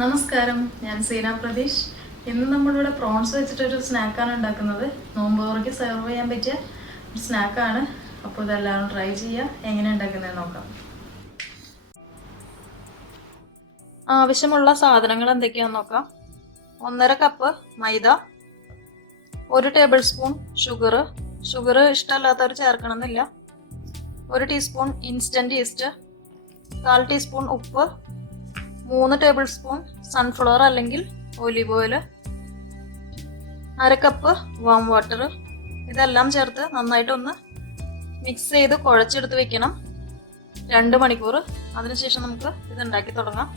നമസ്കാരം, ഞാൻ സീന പ്രതീഷ്. ഇന്ന് നമ്മളിവിടെ പ്രോൺസ് വെച്ചിട്ടൊരു സ്നാക്കാണ് ഉണ്ടാക്കുന്നത്. നോമ്പുതുറയ്ക്ക് സെർവ് ചെയ്യാൻ പറ്റിയ ഒരു സ്നാക്കാണ്. അപ്പോൾ ഇതെല്ലാം ട്രൈ ചെയ്യുക. എങ്ങനെ ഉണ്ടാക്കുന്നത് നോക്കാം. ആവശ്യമുള്ള സാധനങ്ങൾ എന്തൊക്കെയാണെന്ന് നോക്കാം. 1.5 cup maida, 1 tablespoon sugar ഇഷ്ടമല്ലാത്തവർ ചേർക്കണമെന്നില്ല, 1 ടീസ്പൂൺ ഇൻസ്റ്റൻറ്റ് ഈസ്റ്റ്, 1/4 ടീസ്പൂൺ ഉപ്പ്, 3 ടേബിൾ സ്പൂൺ സൺഫ്ലവർ അല്ലെങ്കിൽ olive oil, 1/2 cup warm water. ഇതെല്ലാം ചേർത്ത് നന്നായിട്ടൊന്ന് മിക്സ് ചെയ്ത് കുഴച്ചെടുത്ത് വെക്കണം 2 മണിക്കൂർ. അതിനുശേഷം നമുക്ക് ഇത് ഉണ്ടാക്കി തുടങ്ങാം.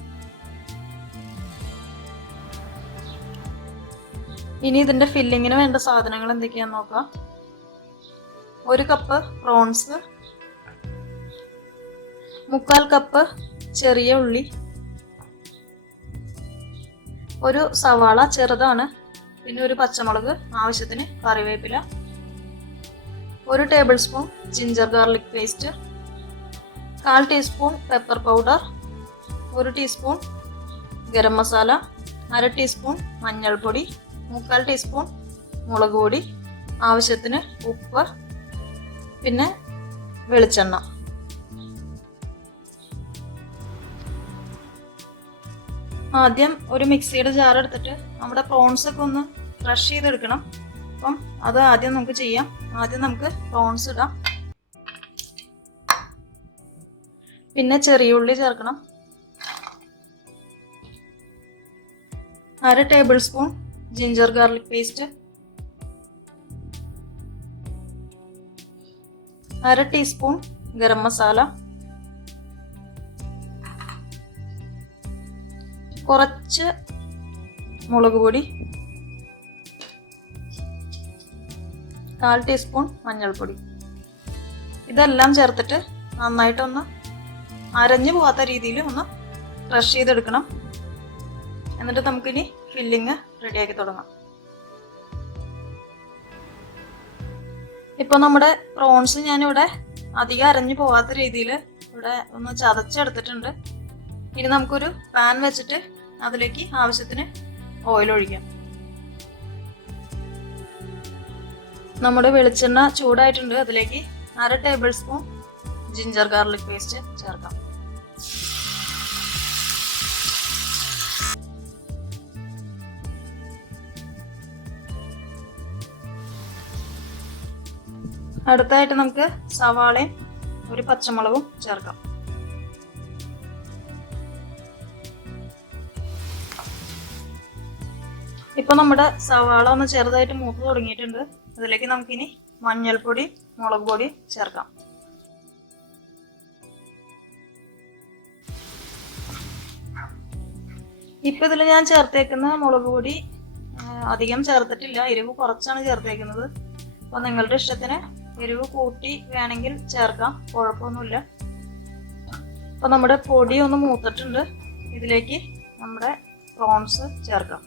ഇനി ഇതിൻ്റെ ഫില്ലിങ്ങിന് വേണ്ട സാധനങ്ങൾ എന്തൊക്കെയാണെന്ന് നോക്കാം. 1 കപ്പ് പ്രോൺസ്, 1/4 കപ്പ് ചെറിയ ഉള്ളി, 1 സവാള ചെറുതാണ്, പിന്നെ 1 പച്ചമുളക്, ആവശ്യത്തിന് കറിവേപ്പില, 1 table spoon ginger garlic paste, 1/4 teaspoon pepper powder, 1 teaspoon garam masala, 1/2 teaspoon മഞ്ഞൾപ്പൊടി, 1/4 ടീസ്പൂൺ മുളക് പൊടി, ആവശ്യത്തിന് ഉപ്പ്, പിന്നെ വെളിച്ചെണ്ണ. ആദ്യം ഒരു മിക്സിയുടെ ജാർ എടുത്തിട്ട് നമ്മുടെ പ്രോൺസ് ഒക്കെ ഒന്ന് ക്രഷ് ചെയ്തെടുക്കണം. അപ്പം അത് ആദ്യം നമുക്ക് ചെയ്യാം. ആദ്യം നമുക്ക് പ്രോൺസ് ഇടാം. പിന്നെ ചെറിയ ഉള്ളി ചേർക്കണം, 1/2 table spoon ginger garlic paste, 1/2 teaspoon garam masala, കുറച്ച് മുളക് പൊടി, 1/4 ടീസ്പൂൺ മഞ്ഞൾപ്പൊടി. ഇതെല്ലാം ചേർത്തിട്ട് നന്നായിട്ടൊന്ന് അരഞ്ഞു പോകാത്ത രീതിയിൽ ഒന്ന് ക്രഷ് ചെയ്തെടുക്കണം. എന്നിട്ട് നമുക്കിനി ഫില്ലിങ് റെഡിയാക്കി തുടങ്ങാം. ഇപ്പോൾ നമ്മുടെ പ്രോൺസ് ഞാനിവിടെ അധികം അരഞ്ഞു പോകാത്ത രീതിയിൽ ഇവിടെ ഒന്ന് ചതച്ചെടുത്തിട്ടുണ്ട്. ഇനി നമുക്കൊരു പാൻ വെച്ചിട്ട് അതിലേക്ക് ആവശ്യത്തിന് ഓയിൽ ഒഴിക്കാം. നമ്മുടെ വെളിച്ചെണ്ണ ചൂടായിട്ടുണ്ട്. അതിലേക്ക് 1/2 table spoon ginger garlic paste ചേർക്കാം. അടുത്തായിട്ട് നമുക്ക് സവാളയും 1 പച്ചമുളകും ചേർക്കാം. ഇപ്പൊ നമ്മുടെ സവാള ഒന്ന് ചെറുതായിട്ട് മൂത്ത് തുടങ്ങിയിട്ടുണ്ട്. അതിലേക്ക് നമുക്കിനി മഞ്ഞൾപ്പൊടി, മുളക് പൊടി ചേർക്കാം. ഇപ്പൊ ഇതിൽ ഞാൻ ചേർത്തേക്കുന്ന മുളക് പൊടി അധികം ചേർത്തിട്ടില്ല, എരിവ് കുറച്ചാണ് ചേർത്തേക്കുന്നത്. അപ്പൊ നിങ്ങളുടെ ഇഷ്ടത്തിന് എരിവ് കൂട്ടി വേണമെങ്കിൽ ചേർക്കാം, കുഴപ്പമൊന്നുമില്ല. അപ്പൊ നമ്മുടെ പൊടി ഒന്ന് മൂത്തിട്ടുണ്ട്. ഇതിലേക്ക് നമ്മുടെ പ്രോൺസ് ചേർക്കാം.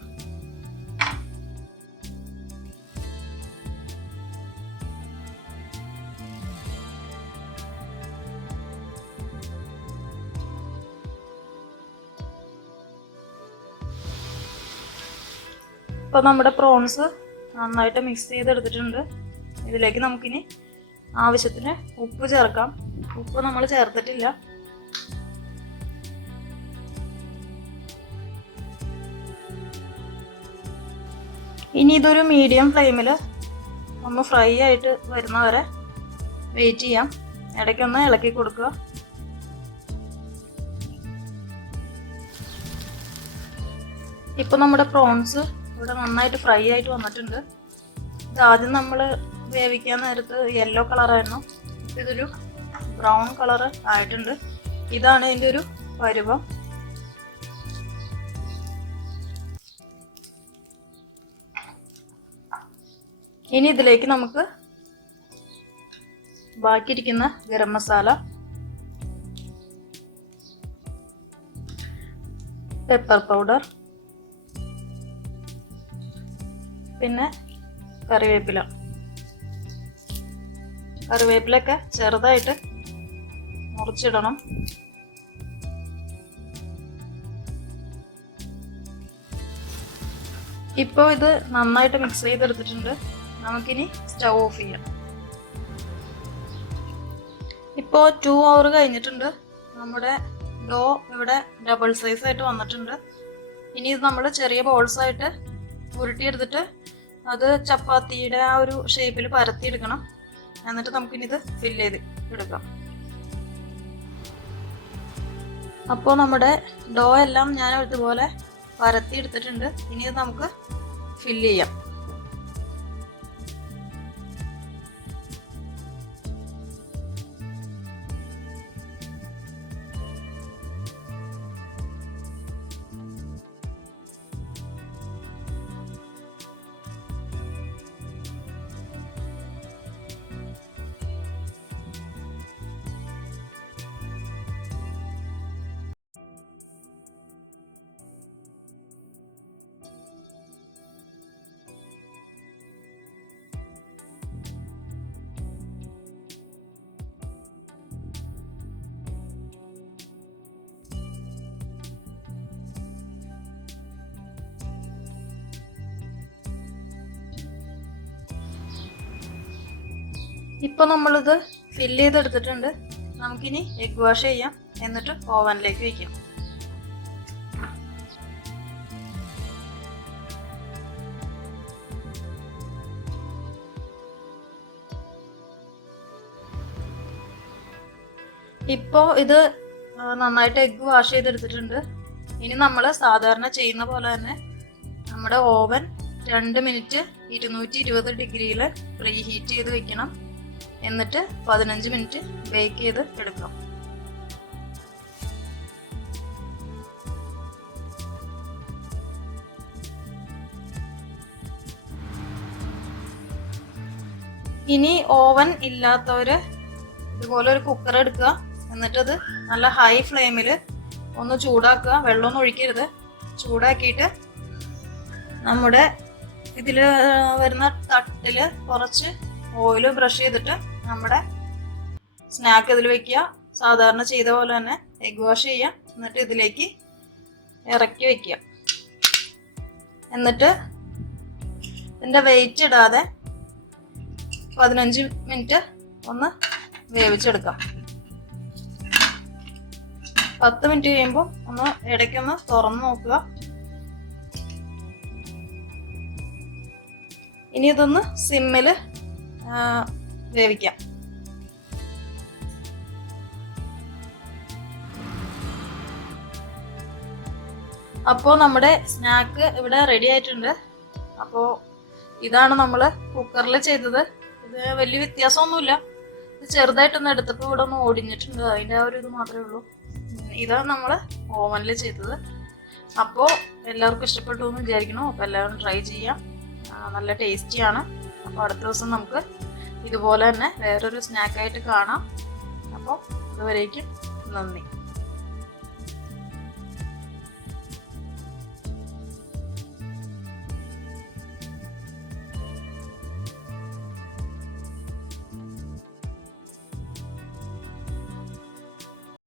ഇപ്പോൾ നമ്മുടെ പ്രോൺസ് നന്നായിട്ട് മിക്സ് ചെയ്തെടുത്തിട്ടുണ്ട്. ഇതിലേക്ക് നമുക്കിനി ആവശ്യത്തിന് ഉപ്പ് ചേർക്കാം. ഉപ്പ് നമ്മൾ ചേർത്തിട്ടില്ല. ഇനി ഇതൊരു മീഡിയം ഫ്ലെയിമിൽ ഒന്ന് ഫ്രൈ ആയിട്ട് വരുന്നവരെ വെയിറ്റ് ചെയ്യാം. ഇടയ്ക്കൊന്ന് ഇളക്കി കൊടുക്കുക. ഇപ്പോൾ നമ്മുടെ പ്രോൺസ് ഇവിടെ നന്നായിട്ട് ഫ്രൈ ആയിട്ട് വന്നിട്ടുണ്ട്. ഇത് ആദ്യം നമ്മൾ വേവിക്കാൻ നേരത്ത് യെല്ലോ കളറായിരുന്നു. ഇപ്പം ഇതൊരു ബ്രൗൺ കളർ ആയിട്ടുണ്ട്. ഇതാണ് ഇതിൻ്റെ ഒരു പരുവം. ഇനി ഇതിലേക്ക് നമുക്ക് ബാക്കിയിരിക്കുന്ന ഗരം മസാല, പെപ്പർ പൗഡർ, പിന്നെ കറിവേപ്പിലൊക്കെ ചെറുതായിട്ട് മുറിച്ചിടണം. ഇപ്പോൾ ഇത് നന്നായിട്ട് മിക്സ് ചെയ്തെടുത്തിട്ടുണ്ട്. നമുക്കിനി സ്റ്റൗ ഓഫ് ചെയ്യാം. ഇപ്പോൾ 2 hour കഴിഞ്ഞിട്ടുണ്ട്. നമ്മുടെ ഡോ ഇവിടെ ഡബിൾ സൈസ് ആയിട്ട് വന്നിട്ടുണ്ട്. ഇനി ഇത് നമ്മൾ ചെറിയ ബോൾസ് ആയിട്ട് ഉരുട്ടിയെടുത്തിട്ട് അത് ചപ്പാത്തിയുടെ ആ ഒരു ഷേപ്പിൽ പരത്തിയെടുക്കണം. എന്നിട്ട് നമുക്കിനി ഇത് ഫില്ല് ചെയ്ത് എടുക്കാം. അപ്പോൾ നമ്മുടെ ഡോ എല്ലാം ഞാൻ ഇതുപോലെ പരത്തി എടുത്തിട്ടുണ്ട്. ഇനി ഇത് നമുക്ക് ഫില്ല് ചെയ്യാം. ഇപ്പോൾ നമ്മളിത് ഫില്ല് ചെയ്തെടുത്തിട്ടുണ്ട്. നമുക്കിനി എഗ് വാഷ് ചെയ്യാം. എന്നിട്ട് ഓവനിലേക്ക് വയ്ക്കാം. ഇപ്പോൾ ഇത് നന്നായിട്ട് എഗ് വാഷ് ചെയ്തെടുത്തിട്ടുണ്ട്. ഇനി നമ്മൾ സാധാരണ ചെയ്യുന്ന പോലെ തന്നെ നമ്മുടെ ഓവൻ 2 മിനിറ്റ് 220 ഡിഗ്രിയിൽ പ്രീ ഹീറ്റ് ചെയ്ത് വെക്കണം. എന്നിട്ട് 15 മിനിറ്റ് ബേക്ക് ചെയ്ത് എടുക്കാം. ഇനി ഓവൻ ഇല്ലാത്തവര് ഇതുപോലെ ഒരു കുക്കർ എടുക്കുക. എന്നിട്ടത് നല്ല ഹൈ ഫ്ലെയിമിൽ ഒന്ന് ചൂടാക്കുക. വെള്ളമൊന്നും ഒഴിക്കരുത്. ചൂടാക്കിയിട്ട് നമ്മുടെ ഇതിൽ വരുന്ന തട്ടിൽ കുറച്ച് ഓയിൽ ബ്രഷ് ചെയ്തിട്ട് നമ്മുടെ സ്നാക്ക് ഇതിൽ വെക്കുക. സാധാരണ ചെയ്ത പോലെ തന്നെ എഗ് വാഷ് ചെയ്യുക. എന്നിട്ട് ഇതിലേക്ക് ഇറക്കി വെക്കുക. എന്നിട്ട് ഇതിൻ്റെ വെയിറ്റ് ഇടാതെ 15 മിനിറ്റ് ഒന്ന് വേവിച്ചെടുക്കാം. 10 മിനിറ്റ് കഴിയുമ്പോൾ ഒന്ന് ഇടയ്ക്കൊന്ന് തുറന്ന് നോക്കുക. ഇനി ഇതൊന്ന് സിമ്മിൽ വേവിക്കാം. അപ്പോൾ നമ്മുടെ സ്നാക്ക് ഇവിടെ റെഡി ആയിട്ടുണ്ട്. അപ്പോൾ ഇതാണ് നമ്മൾ കുക്കറിൽ ചെയ്തത്. ഇത് വലിയ വ്യത്യാസമൊന്നുമില്ല. ഇത് ചെറുതായിട്ടൊന്ന് എടുത്തപ്പോൾ ഇവിടെ ഒന്ന് ഓടിഞ്ഞിട്ടുണ്ട്. അതിൻ്റെ ആ ഒരു ഇത് മാത്രമേ ഉള്ളൂ. ഇതാണ് നമ്മൾ ഓവനിൽ ചെയ്തത്. അപ്പോൾ എല്ലാവർക്കും ഇഷ്ടപ്പെട്ടു എന്ന് വിചാരിക്കണം. അപ്പോൾ എല്ലാവരും ട്രൈ ചെയ്യാം. നല്ല ടേസ്റ്റിയാണ്. അപ്പോൾ അടുത്ത ദിവസം നമുക്ക് ഇതുപോലെ തന്നെ വേറൊരു സ്നാക്കായിട്ട് കാണാം. അപ്പോൾ ഇതുവരേക്കും നന്ദി.